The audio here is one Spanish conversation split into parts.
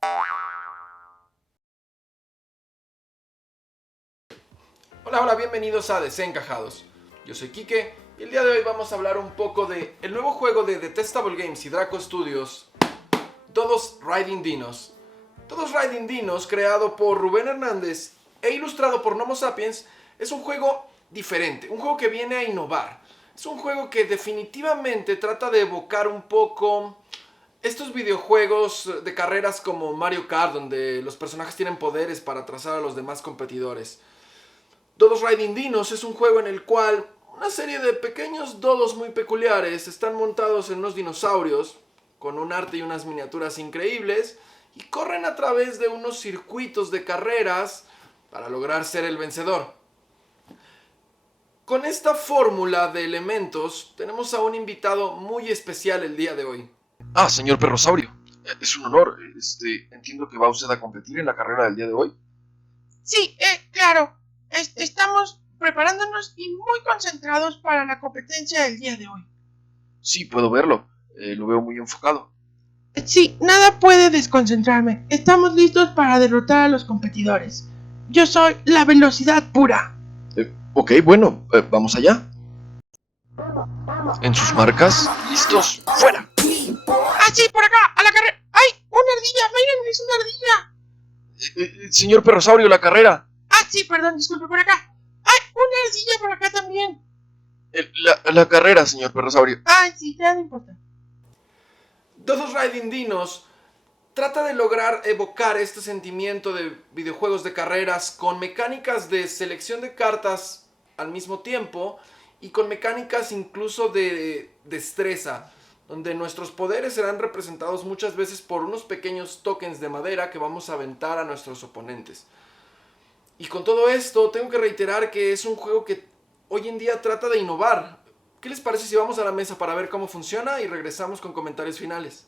Hola, hola, bienvenidos a Desencajados. Yo soy Quique y el día de hoy vamos a hablar un poco de el nuevo juego de Detestable Games y Draco Studios, Todos Riding Dinos. Todos Riding Dinos, creado por Rubén Hernández e ilustrado por Nomo Sapiens, es un juego diferente, un juego que viene a innovar. Es un juego que definitivamente trata de evocar un poco estos videojuegos de carreras como Mario Kart, donde los personajes tienen poderes para trazar a los demás competidores. Todos Riding Dinos es un juego en el cual una serie de pequeños dodos muy peculiares están montados en unos dinosaurios con un arte y unas miniaturas increíbles y corren a través de unos circuitos de carreras para lograr ser el vencedor. Con esta fórmula de elementos tenemos a un invitado muy especial el día de hoy. Ah, señor Perrosaurio, es un honor. Entiendo que va usted a competir en la carrera del día de hoy. Sí, claro. Estamos preparándonos y muy concentrados para la competencia del día de hoy. Sí, puedo verlo. Lo veo muy enfocado. Sí, nada puede desconcentrarme. Estamos listos para derrotar a los competidores. Yo soy la velocidad pura. Ok, bueno, vamos allá. En sus marcas, listos, fuera. ¡Ah, sí, por acá! ¡A la carrera! ¡Ay! ¡Una ardilla! ¡Miren, es una ardilla! Señor Perrosaurio, la carrera. ¡Ah, sí, perdón, disculpe, por acá! ¡Ay! ¡Una ardilla por acá también! La carrera, señor Perrosaurio. ¡Ay, sí, ya no importa! Todos Riding Dinos trata de lograr evocar este sentimiento de videojuegos de carreras con mecánicas de selección de cartas al mismo tiempo y con mecánicas incluso de destreza, donde nuestros poderes serán representados muchas veces por unos pequeños tokens de madera que vamos a aventar a nuestros oponentes. Y con todo esto tengo que reiterar que es un juego que hoy en día trata de innovar. ¿Qué les parece si vamos a la mesa para ver cómo funciona y regresamos con comentarios finales?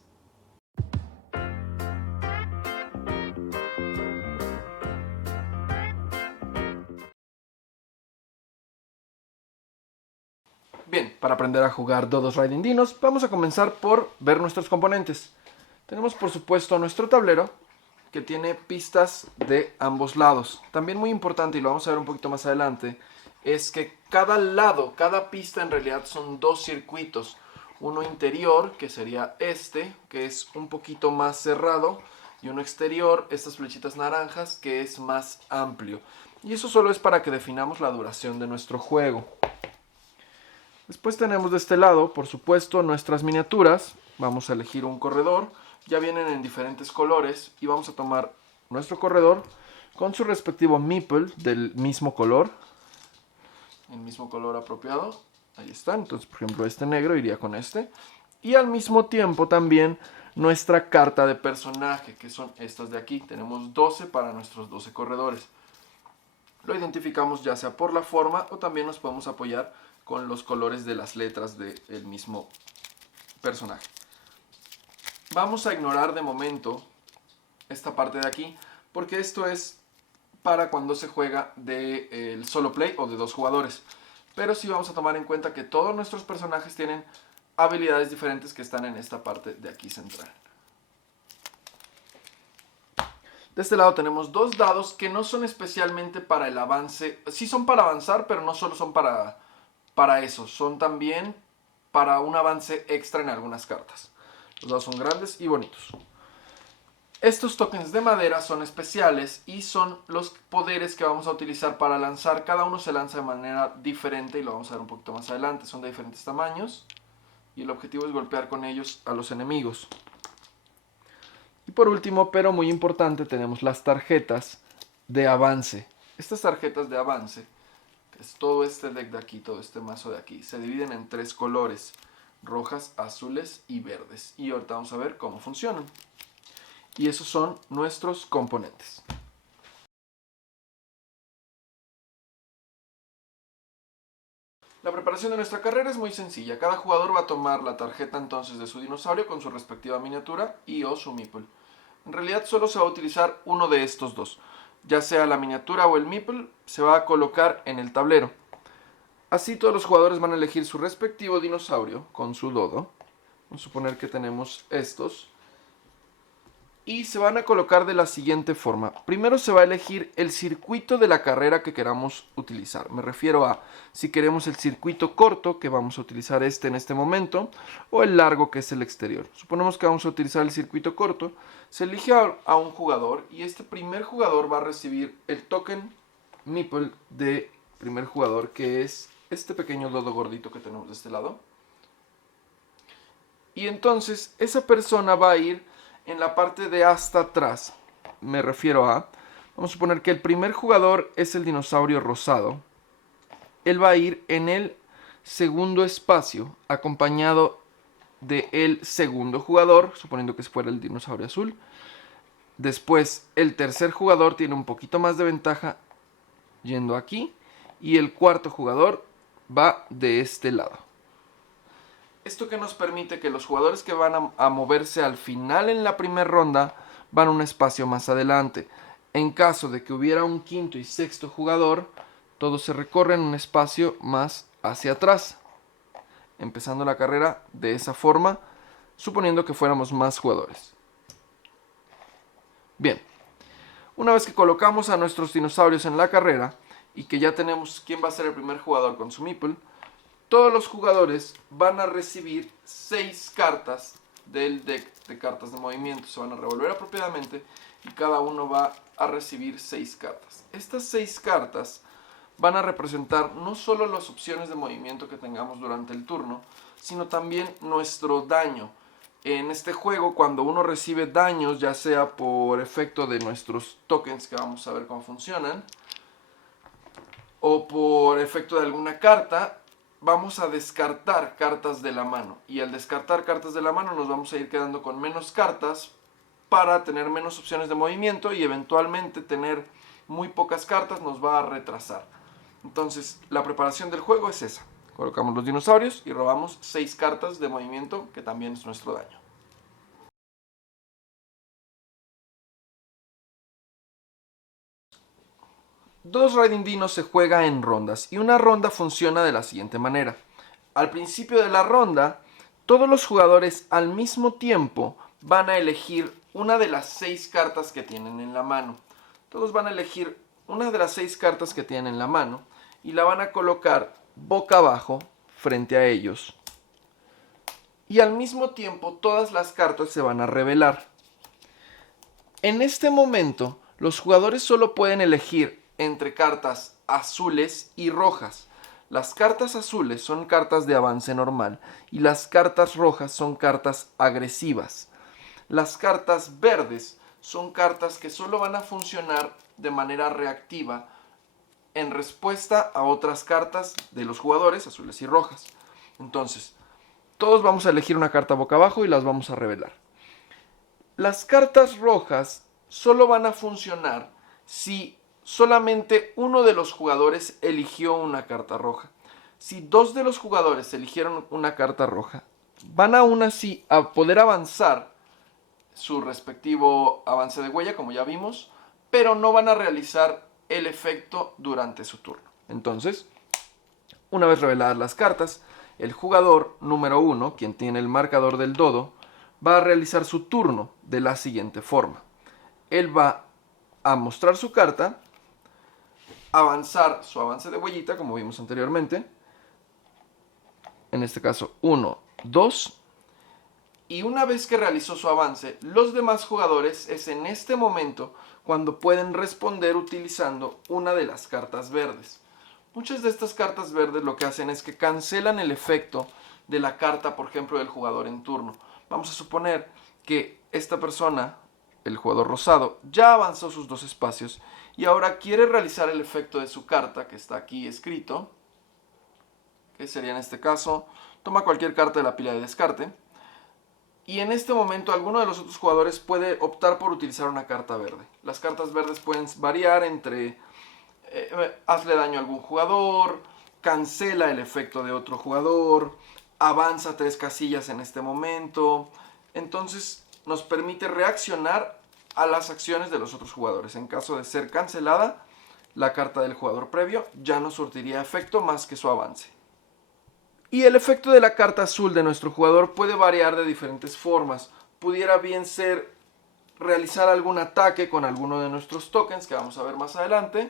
Bien, para aprender a jugar Todos Riding Dinos, vamos a comenzar por ver nuestros componentes. Tenemos por supuesto nuestro tablero, que tiene pistas de ambos lados. También muy importante, y lo vamos a ver un poquito más adelante, es que cada lado, cada pista en realidad son dos circuitos. Uno interior, que sería este, que es un poquito más cerrado, y uno exterior, estas flechitas naranjas, que es más amplio. Y eso solo es para que definamos la duración de nuestro juego. Después tenemos de este lado, por supuesto, nuestras miniaturas. Vamos a elegir un corredor. Ya vienen en diferentes colores y vamos a tomar nuestro corredor con su respectivo meeple del mismo color. El mismo color apropiado. Ahí está. Entonces, por ejemplo, este negro iría con este. Y al mismo tiempo también nuestra carta de personaje, que son estas de aquí. Tenemos 12 para nuestros 12 corredores. Lo identificamos ya sea por la forma o también nos podemos apoyar con los colores de las letras del mismo personaje. Vamos a ignorar de momento esta parte de aquí, porque esto es para cuando se juega de solo play o de dos jugadores. Pero sí vamos a tomar en cuenta que todos nuestros personajes tienen habilidades diferentes que están en esta parte de aquí central. De este lado tenemos dos dados que no son especialmente para el avance. Sí son para avanzar, pero no solo son para eso. Son también para un avance extra en algunas cartas. Los dados son grandes y bonitos. Estos tokens de madera son especiales y son los poderes que vamos a utilizar para lanzar. Cada uno se lanza de manera diferente y lo vamos a ver un poquito más adelante. Son de diferentes tamaños y el objetivo es golpear con ellos a los enemigos. Y por último, pero muy importante, tenemos las tarjetas de avance. Estas tarjetas de avance, que es todo este deck de aquí, todo este mazo de aquí, se dividen en tres colores: rojas, azules y verdes. Y ahorita vamos a ver cómo funcionan. Y esos son nuestros componentes. La preparación de nuestra carrera es muy sencilla. Cada jugador va a tomar la tarjeta entonces de su dinosaurio con su respectiva miniatura y o su meeple. En realidad solo se va a utilizar uno de estos dos. Ya sea la miniatura o el meeple, se va a colocar en el tablero. Así todos los jugadores van a elegir su respectivo dinosaurio con su dodo. Vamos a suponer que tenemos estos. y se van a colocar de la siguiente forma. Primero se va a elegir el circuito de la carrera que queramos utilizar. Me refiero a si queremos el circuito corto, que vamos a utilizar en este momento, o el largo, que es el exterior. Suponemos que vamos a utilizar el circuito corto. Se elige a un jugador y este primer jugador va a recibir el token Meeple de primer jugador, que es este pequeño dodo gordito que tenemos de este lado. Y entonces esa persona va a ir en la parte de hasta atrás. Me refiero a, vamos a suponer que el primer jugador es el dinosaurio rosado. Él va a ir en el segundo espacio, acompañado del segundo jugador, suponiendo que fuera el dinosaurio azul. Después, el tercer jugador tiene un poquito más de ventaja yendo aquí. Y el cuarto jugador va de este lado. Esto que nos permite que los jugadores que van a moverse al final en la primera ronda van un espacio más adelante. En caso de que hubiera un quinto y sexto jugador, todos se recorren un espacio más hacia atrás, empezando la carrera de esa forma, suponiendo que fuéramos más jugadores. Bien, una vez que colocamos a nuestros dinosaurios en la carrera y que ya tenemos quién va a ser el primer jugador con su Meeple, todos los jugadores van a recibir 6 cartas del deck de cartas de movimiento. Se van a revolver apropiadamente y cada uno va a recibir 6 cartas. Estas 6 cartas van a representar no solo las opciones de movimiento que tengamos durante el turno, sino también nuestro daño. En este juego, cuando uno recibe daños, ya sea por efecto de nuestros tokens, que vamos a ver cómo funcionan, o por efecto de alguna carta, vamos a descartar cartas de la mano. Y al descartar cartas de la mano nos vamos a ir quedando con menos cartas para tener menos opciones de movimiento, y eventualmente tener muy pocas cartas nos va a retrasar. Entonces la preparación del juego es esa. Colocamos los dinosaurios y robamos 6 cartas de movimiento, que también es nuestro daño. Dos Riding Dinos se juega en rondas, y una ronda funciona de la siguiente manera. Al principio de la ronda, todos los jugadores al mismo tiempo van a elegir una de las 6 cartas que tienen en la mano. Todos van a elegir una de las 6 cartas que tienen en la mano y la van a colocar boca abajo frente a ellos. Y al mismo tiempo todas las cartas se van a revelar. En este momento, los jugadores solo pueden elegir entre cartas azules y rojas. Las cartas azules son cartas de avance normal y las cartas rojas son cartas agresivas. Las cartas verdes son cartas que solo van a funcionar de manera reactiva en respuesta a otras cartas de los jugadores azules y rojas. Entonces, todos vamos a elegir una carta boca abajo y las vamos a revelar. Las cartas rojas solo van a funcionar si solamente uno de los jugadores eligió una carta roja. Si 2 de los jugadores eligieron una carta roja, van aún así a poder avanzar su respectivo avance de huella, como ya vimos, pero no van a realizar el efecto durante su turno. Entonces, una vez reveladas las cartas, el jugador número 1, quien tiene el marcador del dodo, va a realizar su turno de la siguiente forma. Él va a mostrar su carta, avanzar su avance de huellita, como vimos anteriormente, en este caso 1, 2, y una vez que realizó su avance, los demás jugadores es en este momento cuando pueden responder utilizando una de las cartas verdes. Muchas de estas cartas verdes lo que hacen es que cancelan el efecto de la carta, por ejemplo, del jugador en turno. Vamos a suponer que esta persona, el jugador rosado, ya avanzó sus 2 espacios y ahora quiere realizar el efecto de su carta, que está aquí escrito, que sería en este caso, toma cualquier carta de la pila de descarte, y en este momento alguno de los otros jugadores puede optar por utilizar una carta verde. Las cartas verdes pueden variar entre hazle daño a algún jugador, cancela el efecto de otro jugador, avanza 3 casillas en este momento. Entonces nos permite reaccionar a las acciones de los otros jugadores. En caso de ser cancelada, la carta del jugador previo ya no surtiría efecto más que su avance. Y el efecto de la carta azul de nuestro jugador puede variar de diferentes formas. Pudiera bien ser realizar algún ataque con alguno de nuestros tokens que vamos a ver más adelante.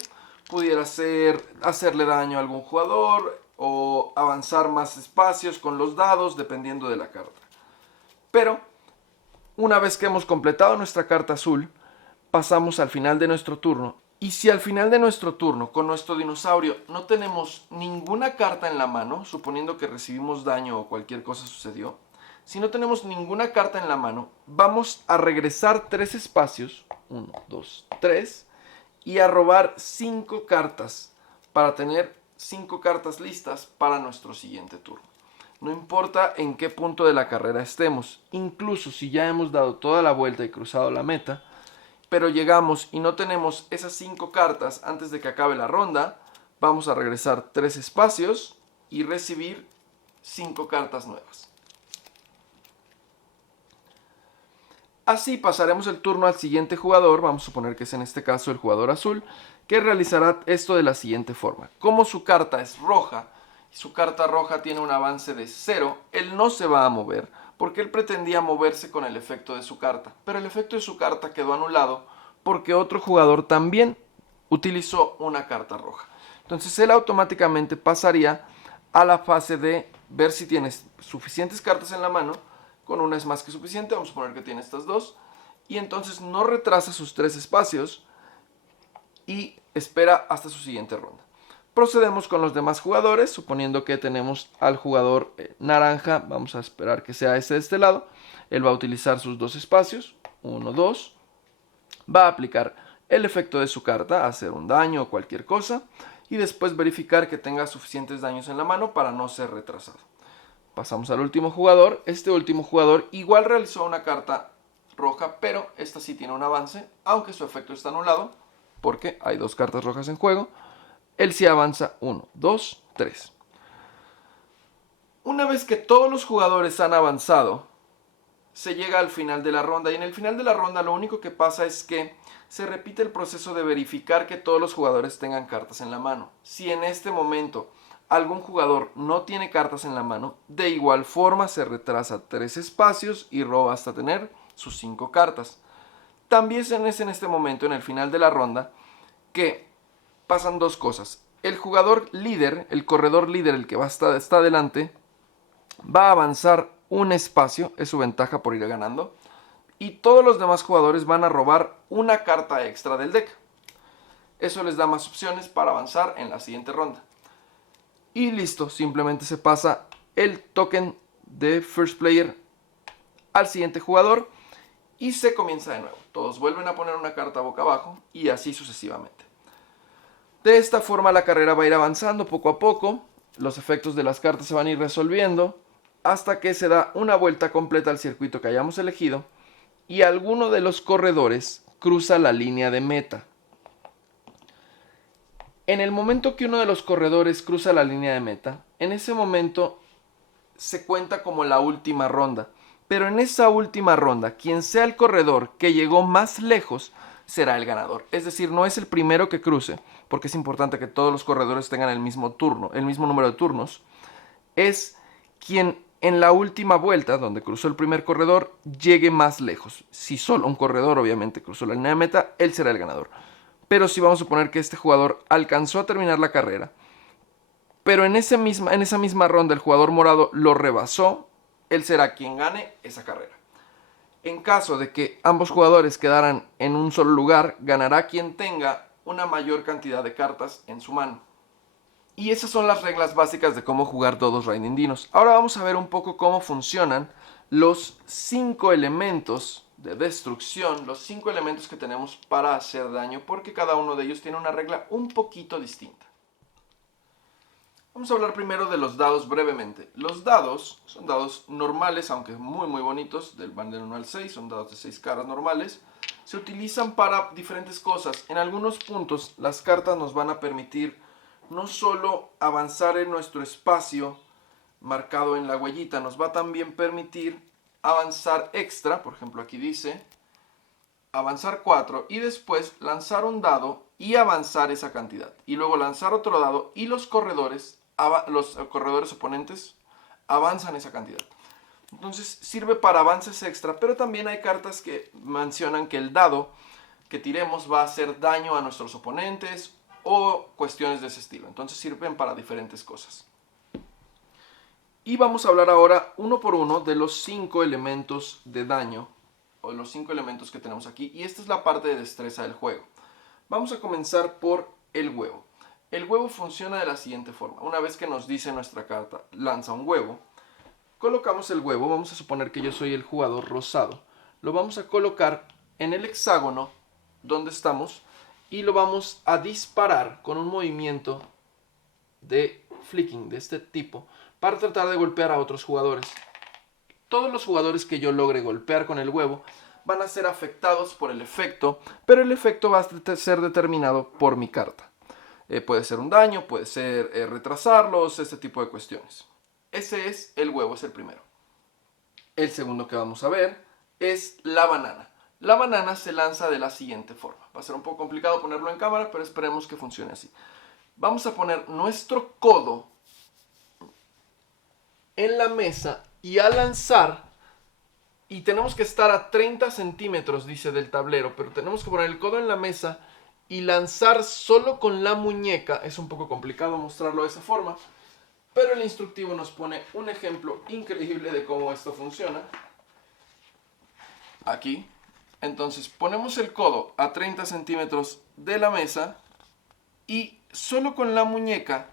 Pudiera ser hacerle daño a algún jugador o avanzar más espacios con los dados dependiendo de la carta. Pero una vez que hemos completado nuestra carta azul, pasamos al final de nuestro turno. Y si al final de nuestro turno con nuestro dinosaurio no tenemos ninguna carta en la mano, suponiendo que recibimos daño o cualquier cosa sucedió, si no tenemos ninguna carta en la mano, vamos a regresar 3 espacios, 1, 2, 3, y a robar 5 cartas para tener 5 cartas listas para nuestro siguiente turno. No importa en qué punto de la carrera estemos, incluso si ya hemos dado toda la vuelta y cruzado la meta, pero llegamos y no tenemos esas 5 cartas antes de que acabe la ronda, vamos a regresar 3 espacios y recibir 5 cartas nuevas. Así pasaremos el turno al siguiente jugador, vamos a suponer que es en este caso el jugador azul, que realizará esto de la siguiente forma. Como su carta es roja, y su carta roja tiene un avance de 0, él no se va a mover, porque él pretendía moverse con el efecto de su carta, pero el efecto de su carta quedó anulado porque otro jugador también utilizó una carta roja. Entonces él automáticamente pasaría a la fase de ver si tienes suficientes cartas en la mano. Con una es más que suficiente, vamos a poner que tiene estas 2, y entonces no retrasa sus 3 espacios y espera hasta su siguiente ronda. Procedemos con los demás jugadores, suponiendo que tenemos al jugador naranja, vamos a esperar que sea ese de este lado. Él va a utilizar sus 2 espacios, 1, 2, va a aplicar el efecto de su carta, hacer un daño o cualquier cosa, y después verificar que tenga suficientes daños en la mano para no ser retrasado. Pasamos al último jugador. Este último jugador igual realizó una carta roja, pero esta sí tiene un avance, aunque su efecto está anulado, porque hay 2 cartas rojas en juego. Él sí avanza 1, 2, 3. Una vez que todos los jugadores han avanzado, se llega al final de la ronda, y en el final de la ronda lo único que pasa es que se repite el proceso de verificar que todos los jugadores tengan cartas en la mano. Si en este momento algún jugador no tiene cartas en la mano, de igual forma se retrasa 3 espacios y roba hasta tener sus 5 cartas. También es en este momento, en el final de la ronda, que pasan 2 cosas. El jugador líder, el corredor líder, el que está adelante, va a avanzar un espacio, es su ventaja por ir ganando, y todos los demás jugadores van a robar una carta extra del deck. Eso les da más opciones para avanzar en la siguiente ronda. Y listo, simplemente se pasa el token de First Player al siguiente jugador y se comienza de nuevo. Todos vuelven a poner una carta boca abajo y así sucesivamente. De esta forma la carrera va a ir avanzando poco a poco, los efectos de las cartas se van a ir resolviendo hasta que se da una vuelta completa al circuito que hayamos elegido y alguno de los corredores cruza la línea de meta. En el momento que uno de los corredores cruza la línea de meta, en ese momento se cuenta como la última ronda. Pero en esa última ronda, quien sea el corredor que llegó más lejos será el ganador. Es decir, no es el primero que cruce, porque es importante que todos los corredores tengan el mismo turno, el mismo número de turnos. Es quien en la última vuelta, donde cruzó el primer corredor, llegue más lejos. Si solo un corredor obviamente cruzó la línea de meta, él será el ganador. Pero si vamos a suponer que este jugador alcanzó a terminar la carrera, pero en esa misma ronda el jugador morado lo rebasó, él será quien gane esa carrera. En caso de que ambos jugadores quedaran en un solo lugar, ganará quien tenga una mayor cantidad de cartas en su mano. Y esas son las reglas básicas de cómo jugar Dodos Riding Dinos. Ahora vamos a ver un poco cómo funcionan los 5 elementos de destrucción, los 5 elementos que tenemos para hacer daño, porque cada uno de ellos tiene una regla un poquito distinta. Vamos a hablar primero de los dados brevemente. Los dados son dados normales, aunque muy bonitos, van del 1 al 6, son dados de 6 caras normales. Se utilizan para diferentes cosas. En algunos puntos las cartas nos van a permitir no solo avanzar en nuestro espacio marcado en la huellita, nos va a también permitir avanzar extra. Por ejemplo, aquí dice avanzar 4 y después lanzar un dado y avanzar esa cantidad. Y luego lanzar otro dado y los corredores oponentes avanzan esa cantidad. Entonces sirve para avances extra, pero también hay cartas que mencionan que el dado que tiremos va a hacer daño a nuestros oponentes o cuestiones de ese estilo. Entonces sirven para diferentes cosas. Y vamos a hablar ahora uno por uno de los 5 elementos de daño, o de los 5 elementos que tenemos aquí. Y esta es la parte de destreza del juego. Vamos a comenzar por el huevo. El huevo funciona de la siguiente forma. Una vez que nos dice nuestra carta, lanza un huevo, colocamos el huevo. Vamos a suponer que yo soy el jugador rosado. Lo vamos a colocar en el hexágono donde estamos y lo vamos a disparar con un movimiento de flicking de este tipo para tratar de golpear a otros jugadores. Todos los jugadores que yo logre golpear con el huevo van a ser afectados por el efecto, pero el efecto va a ser determinado por mi carta. Puede ser un daño, puede ser retrasarlos, este tipo de cuestiones. Ese es el huevo, es el primero. El segundo que vamos a ver es la banana. La banana se lanza de la siguiente forma. Va a ser un poco complicado ponerlo en cámara, pero esperemos que funcione así. Vamos a poner nuestro codo en la mesa y a lanzar, y tenemos que estar a 30 centímetros, dice, del tablero, pero tenemos que poner el codo en la mesa y lanzar solo con la muñeca. Es un poco complicado mostrarlo de esa forma, pero el instructivo nos pone un ejemplo increíble de cómo esto funciona. Aquí. Entonces ponemos el codo a 30 centímetros de la mesa y solo con la muñeca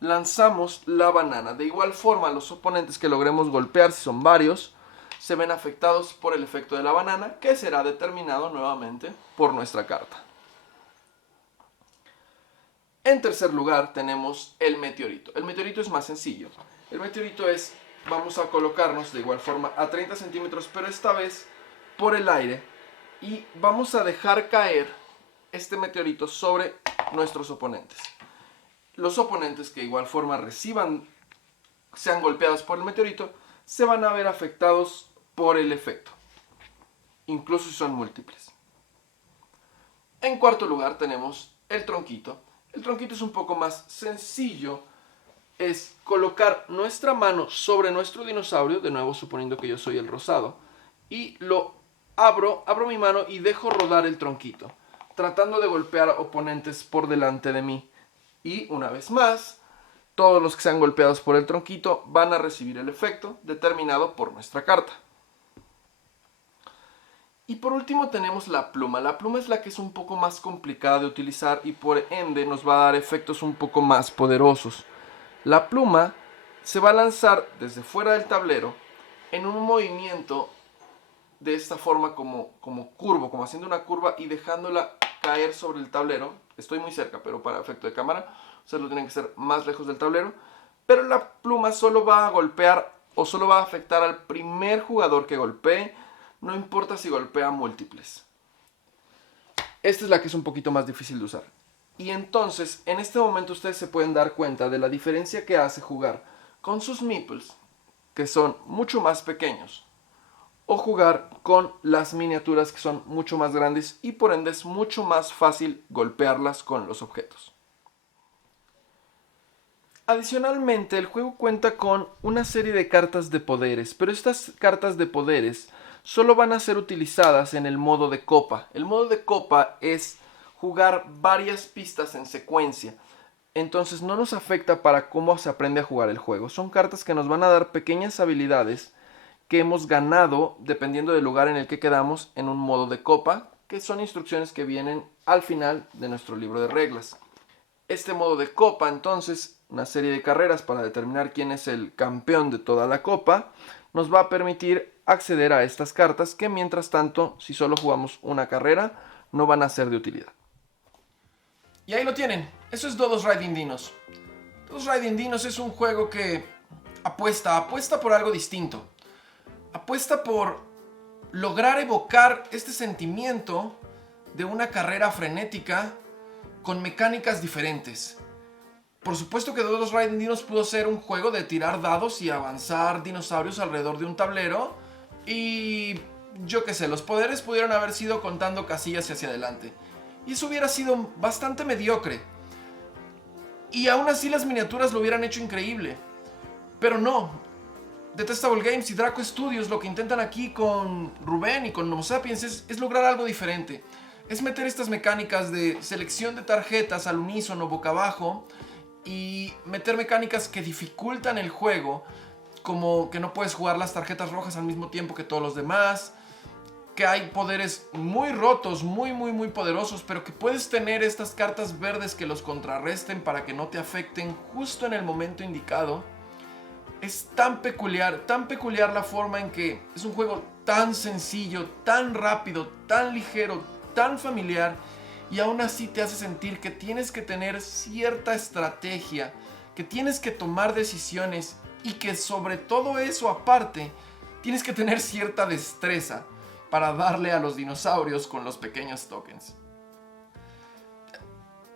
lanzamos la banana. De igual forma, los oponentes que logremos golpear, si son varios, se ven afectados por el efecto de la banana, que será determinado nuevamente por nuestra carta. En tercer lugar tenemos el meteorito. El meteorito es más sencillo. El meteorito es, vamos a colocarnos de igual forma a 30 centímetros, pero esta vez por el aire, y vamos a dejar caer este meteorito sobre nuestros oponentes. Los oponentes que de igual forma sean golpeados por el meteorito, se van a ver afectados por el efecto, incluso si son múltiples. En cuarto lugar tenemos el tronquito. El tronquito es un poco más sencillo. Es colocar nuestra mano sobre nuestro dinosaurio, de nuevo suponiendo que yo soy el rosado, y lo abro mi mano y dejo rodar el tronquito, tratando de golpear a oponentes por delante de mí. Y una vez más, todos los que sean golpeados por el tronquito van a recibir el efecto determinado por nuestra carta. Y por último tenemos la pluma. La pluma es la que es un poco más complicada de utilizar y por ende nos va a dar efectos un poco más poderosos. La pluma se va a lanzar desde fuera del tablero en un movimiento de esta forma como curvo, como haciendo una curva y dejándola caer sobre el tablero. Estoy muy cerca, pero para efecto de cámara, ustedes lo tienen que ser más lejos del tablero. Pero la pluma solo va a golpear o solo va a afectar al primer jugador que golpee, no importa si golpea múltiples. Esta es la que es un poquito más difícil de usar. Y entonces, en este momento ustedes se pueden dar cuenta de la diferencia que hace jugar con sus meeples, que son mucho más pequeños, o jugar con las miniaturas que son mucho más grandes y por ende es mucho más fácil golpearlas con los objetos. Adicionalmente, el juego cuenta con una serie de cartas de poderes, pero estas cartas de poderes solo van a ser utilizadas en el modo de copa. El modo de copa es jugar varias pistas en secuencia, entonces no nos afecta para cómo se aprende a jugar el juego. Son cartas que nos van a dar pequeñas habilidades que hemos ganado dependiendo del lugar en el que quedamos en un modo de copa, que son instrucciones que vienen al final de nuestro libro de reglas. Este modo de copa, entonces, una serie de carreras para determinar quién es el campeón de toda la copa, nos va a permitir acceder a estas cartas que mientras tanto, si solo jugamos una carrera, no van a ser de utilidad. Y ahí lo tienen, eso es Dodos Riding Dinos. Dodos Riding Dinos es un juego que apuesta por algo distinto. Apuesta por lograr evocar este sentimiento de una carrera frenética con mecánicas diferentes. Por supuesto que Dodos Riding Dinos pudo ser un juego de tirar dados y avanzar dinosaurios alrededor de un tablero y yo qué sé, los poderes pudieron haber sido contando casillas hacia adelante. Y eso hubiera sido bastante mediocre. Y aún así las miniaturas lo hubieran hecho increíble. Pero no. Detestable Games y Draco Studios lo que intentan aquí con Rubén y con Homo Sapiens es lograr algo diferente. Es meter estas mecánicas de selección de tarjetas al unísono boca abajo y meter mecánicas que dificultan el juego, como que no puedes jugar las tarjetas rojas al mismo tiempo que todos los demás, que hay poderes muy rotos, muy poderosos, pero que puedes tener estas cartas verdes que los contrarresten para que no te afecten justo en el momento indicado. Es tan peculiar la forma en que es un juego tan sencillo, tan rápido, tan ligero, tan familiar, y aún así te hace sentir que tienes que tener cierta estrategia, que tienes que tomar decisiones y que sobre todo eso aparte, tienes que tener cierta destreza para darle a los dinosaurios con los pequeños tokens.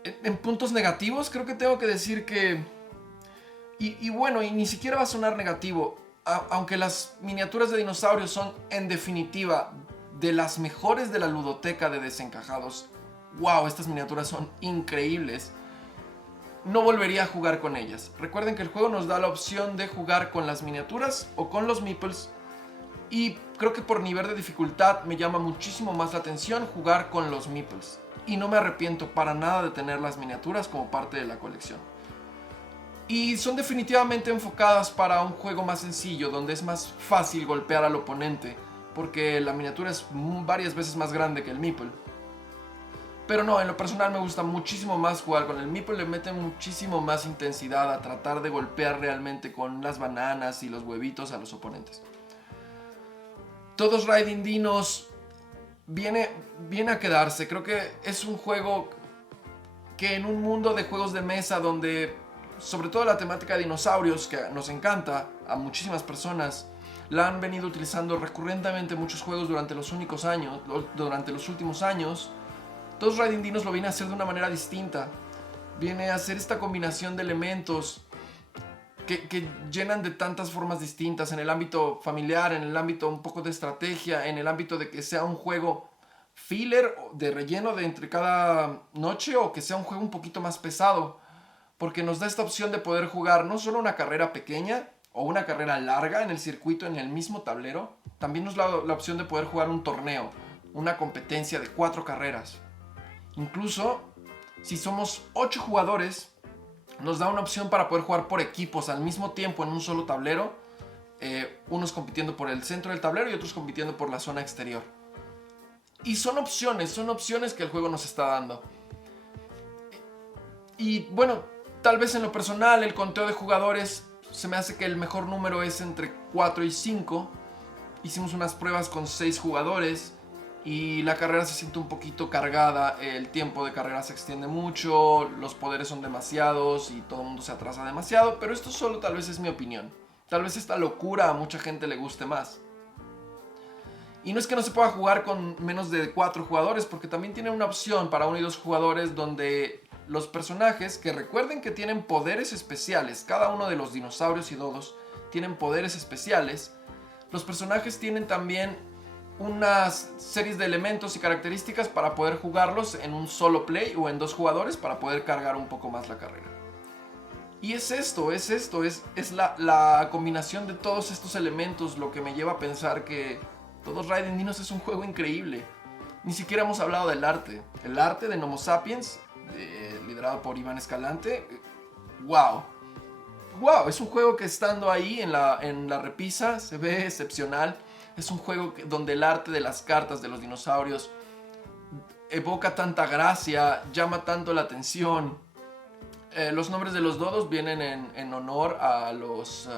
En puntos negativos creo que tengo que decir que... Y bueno, y ni siquiera va a sonar negativo, aunque las miniaturas de dinosaurios son en definitiva de las mejores de la ludoteca de desencajados. Wow, estas miniaturas son increíbles. No volvería a jugar con ellas. Recuerden que el juego nos da la opción de jugar con las miniaturas o con los meeples. Y creo que por nivel de dificultad me llama muchísimo más la atención jugar con los meeples. Y no me arrepiento para nada de tener las miniaturas como parte de la colección. Y son definitivamente enfocadas para un juego más sencillo, donde es más fácil golpear al oponente, porque la miniatura es varias veces más grande que el meeple. Pero no, en lo personal me gusta muchísimo más jugar con el meeple, le mete muchísimo más intensidad a tratar de golpear realmente con las bananas y los huevitos a los oponentes. Todos Riding Dinos viene a quedarse. Creo que es un juego que en un mundo de juegos de mesa donde, sobre todo la temática de dinosaurios, que nos encanta a muchísimas personas, la han venido utilizando recurrentemente muchos juegos durante los últimos años. Todos Riding Dinos lo viene a hacer de una manera distinta. Viene a hacer esta combinación de elementos que llenan de tantas formas distintas, en el ámbito familiar, en el ámbito un poco de estrategia, en el ámbito de que sea un juego filler, de relleno de entre cada noche, o que sea un juego un poquito más pesado, porque nos da esta opción de poder jugar no solo una carrera pequeña o una carrera larga en el circuito en el mismo tablero, también nos da la opción de poder jugar un torneo, una competencia de 4 carreras. Incluso si somos 8 jugadores, nos da una opción para poder jugar por equipos al mismo tiempo en un solo tablero, unos compitiendo por el centro del tablero y otros compitiendo por la zona exterior. Y son opciones que el juego nos está dando. Y bueno, tal vez en lo personal el conteo de jugadores se me hace que el mejor número es entre 4 y 5. Hicimos unas pruebas con 6 jugadores y la carrera se siente un poquito cargada, el tiempo de carrera se extiende mucho, los poderes son demasiados y todo el mundo se atrasa demasiado, pero esto solo tal vez es mi opinión. Tal vez esta locura a mucha gente le guste más. Y no es que no se pueda jugar con menos de 4 jugadores, porque también tiene una opción para 1 y 2 jugadores donde los personajes, que recuerden que tienen poderes especiales, cada uno de los dinosaurios y dodos tienen poderes especiales, los personajes tienen también unas series de elementos y características para poder jugarlos en un solo play o en 2 jugadores para poder cargar un poco más la carrera. Y es la combinación de todos estos elementos lo que me lleva a pensar que Todos Riding Dinos es un juego increíble. Ni siquiera hemos hablado del arte. El arte de Homo Sapiens, liderado por Iván Escalante. ¡Wow! ¡Wow! Es un juego que estando ahí en la repisa se ve excepcional. Es un juego donde el arte de las cartas de los dinosaurios evoca tanta gracia, llama tanto la atención. Los nombres de los dodos vienen en honor a los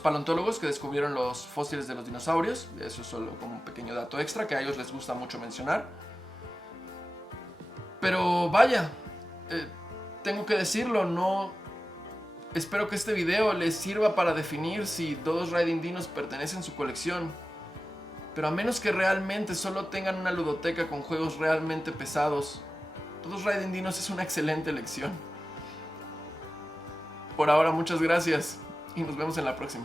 paleontólogos que descubrieron los fósiles de los dinosaurios. Eso es solo como un pequeño dato extra que a ellos les gusta mucho mencionar. Pero vaya, tengo que decirlo, no... Espero que este video les sirva para definir si Todos Riding Dinos pertenecen a su colección. Pero a menos que realmente solo tengan una ludoteca con juegos realmente pesados, Todos Riding Dinos es una excelente elección. Por ahora, muchas gracias y nos vemos en la próxima.